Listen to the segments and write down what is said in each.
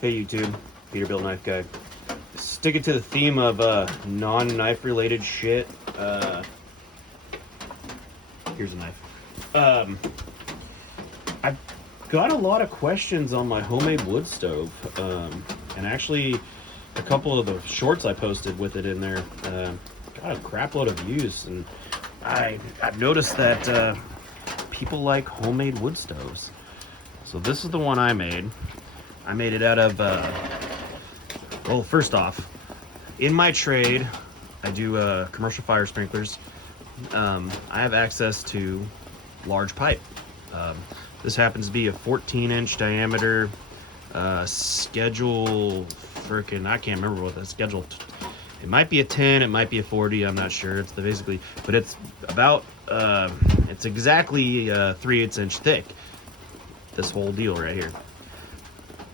Hey YouTube, Peterbilt Knife Guy. Sticking to the theme of non-knife related shit. Here's a knife. I've got a lot of questions on my homemade wood stove, and actually a couple of the shorts I posted with it in there got a crap load of views, and I've noticed that people like homemade wood stoves. So this is the one I made. I made it out of, well, first off, in my trade, I do commercial fire sprinklers. I have access to large pipe. This happens to be a 14-inch diameter schedule, frickin', I can't remember what the schedule, it might be a 10, it might be a 40, I'm not sure. It's basically, but it's about, it's exactly 3/8 inch thick, this whole deal right here.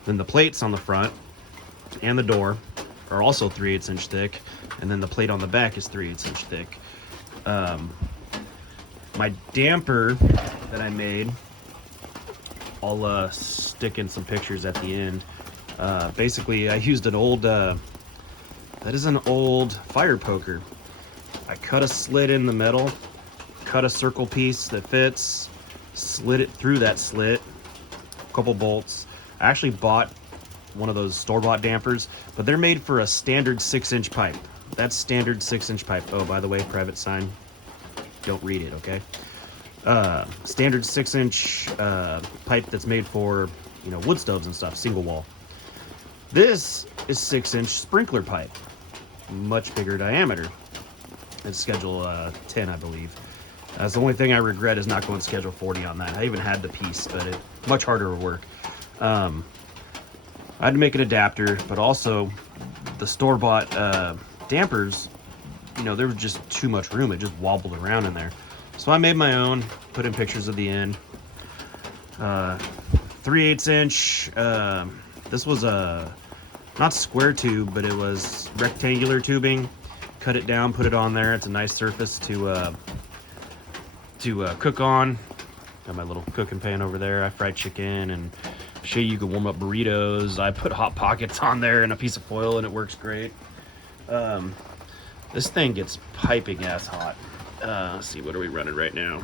Then the plates on the front and the door are also 3/8 inch thick, and then the plate on the back is 3/8 inch thick. My damper that I made, I'll stick in some pictures at the end. Basically, I used an old, that is an old fire poker. I cut a slit in the metal, cut a circle piece that fits, slid it through that slit, a couple bolts. I actually bought one of those store-bought dampers, but they're made for a standard 6-inch pipe. That's standard 6-inch pipe. Oh, by the way, private sign. Don't read it, okay? Standard 6-inch pipe that's made for, you know, wood stoves and stuff, single wall. This is 6-inch sprinkler pipe, much bigger diameter. It's schedule 10, I believe. That's the only thing I regret is not going schedule 40 on that. I even had the piece, but it much harder to work. I had to make an adapter, but also the store-bought dampers, you know, there was just too much room. It just wobbled around in there. So I made my own, put in pictures of the end. 3/8 inch, this was a, not square tube, but it was rectangular tubing. Cut it down, put it on there. It's a nice surface to cook on. Got my little cooking pan over there. I fried chicken and shit, you can warm up burritos. I put Hot Pockets on there and a piece of foil, and it works great. This thing gets piping ass hot. Let's see, what are we running right now?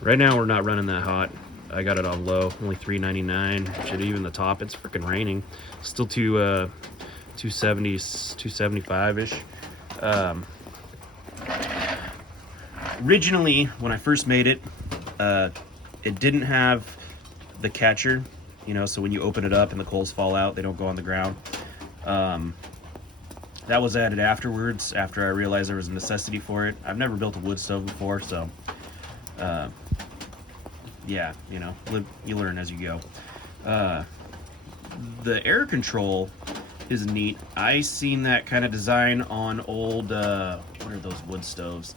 Right now we're not running that hot. I got it on low, only 399. Shit, even the top, it's freaking raining. Still 270, 275-ish. Originally, when I first made it, it didn't have the catcher, you know, so when you open it up and the coals fall out, they don't go on the ground. That was added afterwards, after I realized there was a necessity for it. I've never built a wood stove before, so yeah, you know, you learn as you go. The air control is neat. I seen that kind of design on old, what are those wood stoves?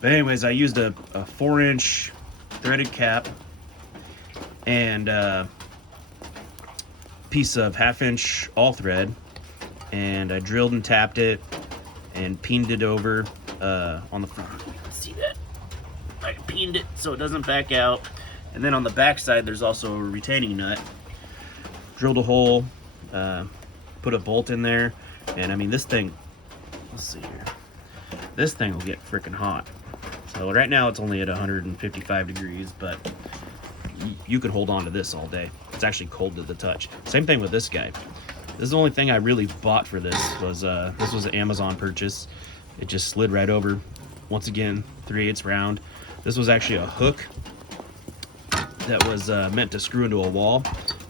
But anyways, I used a 4-inch threaded cap and piece of 1/2-inch all thread, and I drilled and tapped it and peened it over on the front. See that? I peened it so it doesn't back out. And then on the back side, there's also a retaining nut. Drilled a hole, put a bolt in there, and I mean, this thing, let's see here. This thing will get freaking hot. So right now it's only at 155 degrees, but you could hold on to this all day. It's actually cold to the touch. Same thing with this guy. This is the only thing I really bought for this was an Amazon purchase. It just slid right over. Once again, 3/8 round. This was actually a hook that was meant to screw into a wall.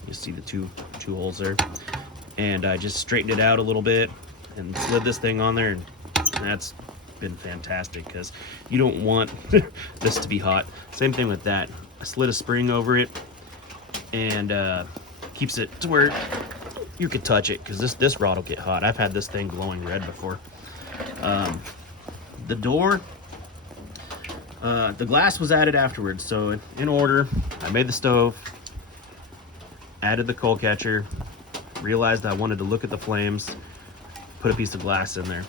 You see the two holes there. And I just straightened it out a little bit and slid this thing on there, and that's been fantastic because you don't want this to be hot. Same thing with that. I slid a spring over it and keeps it to where you could touch it, because this rod will get hot. I've had this thing glowing red before. The door, the glass was added afterwards, so in order, I made the stove, added the coal catcher, realized I wanted to look at the flames, put a piece of glass in there.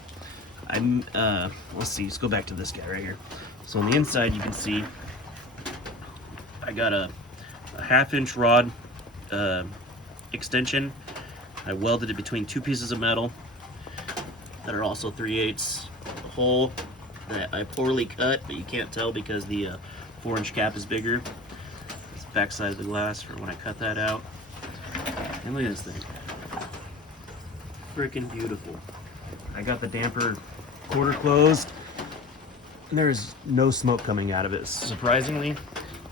Let's see, let's go back to this guy right here. So on the inside, you can see I got a 1/2-inch rod extension I welded it between two pieces of metal that are also 3/8. The hole that I poorly cut, but you can't tell because the 4-inch cap is bigger. It's the back side of the glass for when I cut that out. And look at this thing. Freaking beautiful. I got the damper quarter closed. There's no smoke coming out of it. Surprisingly,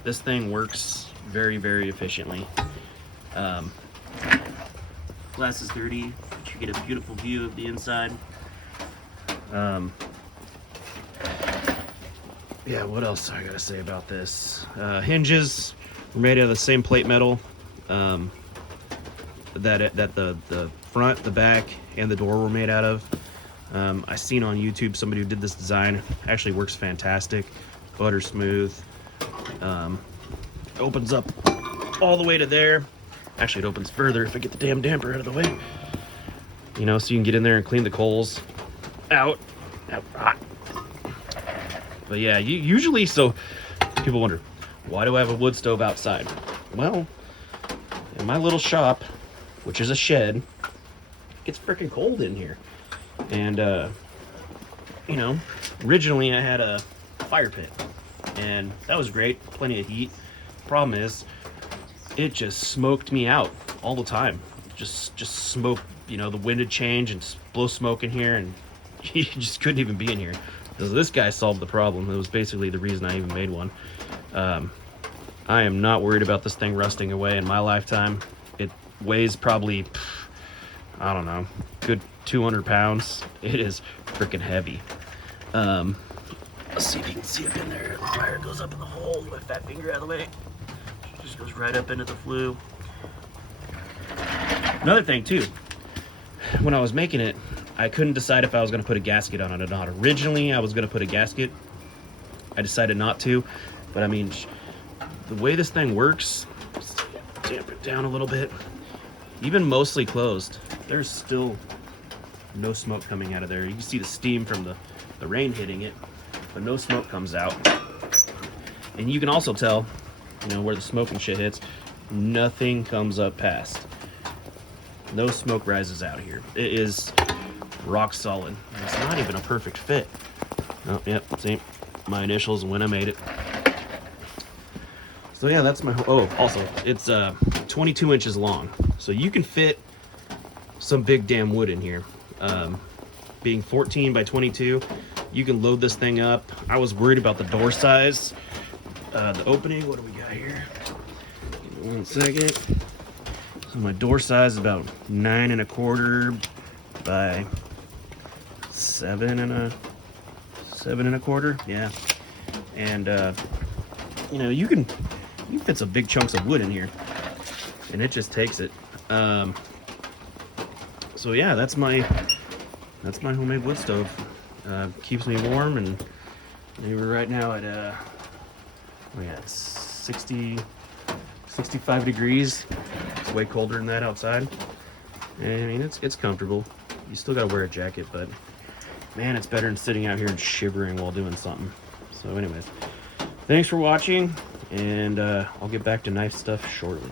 this thing works very, very efficiently. Glass is dirty, but you get a beautiful view of the inside. Yeah, what else I gotta say about this? Hinges were made out of the same plate metal that the front, the back, and the door were made out of. I seen on YouTube somebody who did this design. It actually works fantastic. Butter smooth. Opens up all the way to there. Actually, it opens further if I get the damn damper out of the way. You know, so you can get in there and clean the coals out. But yeah, usually, so people wonder, why do I have a wood stove outside? Well, in my little shop, which is a shed, it gets freaking cold in here. And, you know, originally I had a fire pit, and that was great, plenty of heat. Problem is, it just smoked me out all the time. Just smoke, you know, the wind would change and blow smoke in here, and you just couldn't even be in here. So this guy solved the problem. It was basically the reason I even made one. I am not worried about this thing rusting away in my lifetime. It weighs probably, I don't know, good 200 pounds. It is freaking heavy. Let's see if you can see up in there. The wire goes up in the hole. My fat finger out of the way. It just goes right up into the flue. Another thing too, when I was making it, I couldn't decide if I was going to put a gasket on it or not. Originally, I was going to put a gasket. I decided not to, but I mean, the way this thing works, damp it down a little bit, even mostly closed, there's still no smoke coming out of there. You can see the steam from the rain hitting it, but no smoke comes out. And you can also tell, you know, where the smoke and shit hits, nothing comes up past. No smoke rises out of here. It is rock solid. And it's not even a perfect fit. Oh, yep, see, my initials when I made it. So yeah, that's my, oh, also, it's 22 inches long. So you can fit some big damn wood in here. Being 14 by 22, you can load this thing up. I was worried about the door size. The opening, what do we got here? Give me 1 second. So my door size is about 9 1/4 by 7 1/4. Yeah. And you know, you can fit some big chunks of wood in here, and it just takes it. So yeah, that's my homemade wood stove. Keeps me warm, and maybe right now at we got 65 degrees. It's way colder than that outside. And I mean, it's comfortable. You still gotta wear a jacket, but man, it's better than sitting out here and shivering while doing something. So anyways, thanks for watching, and I'll get back to knife stuff shortly.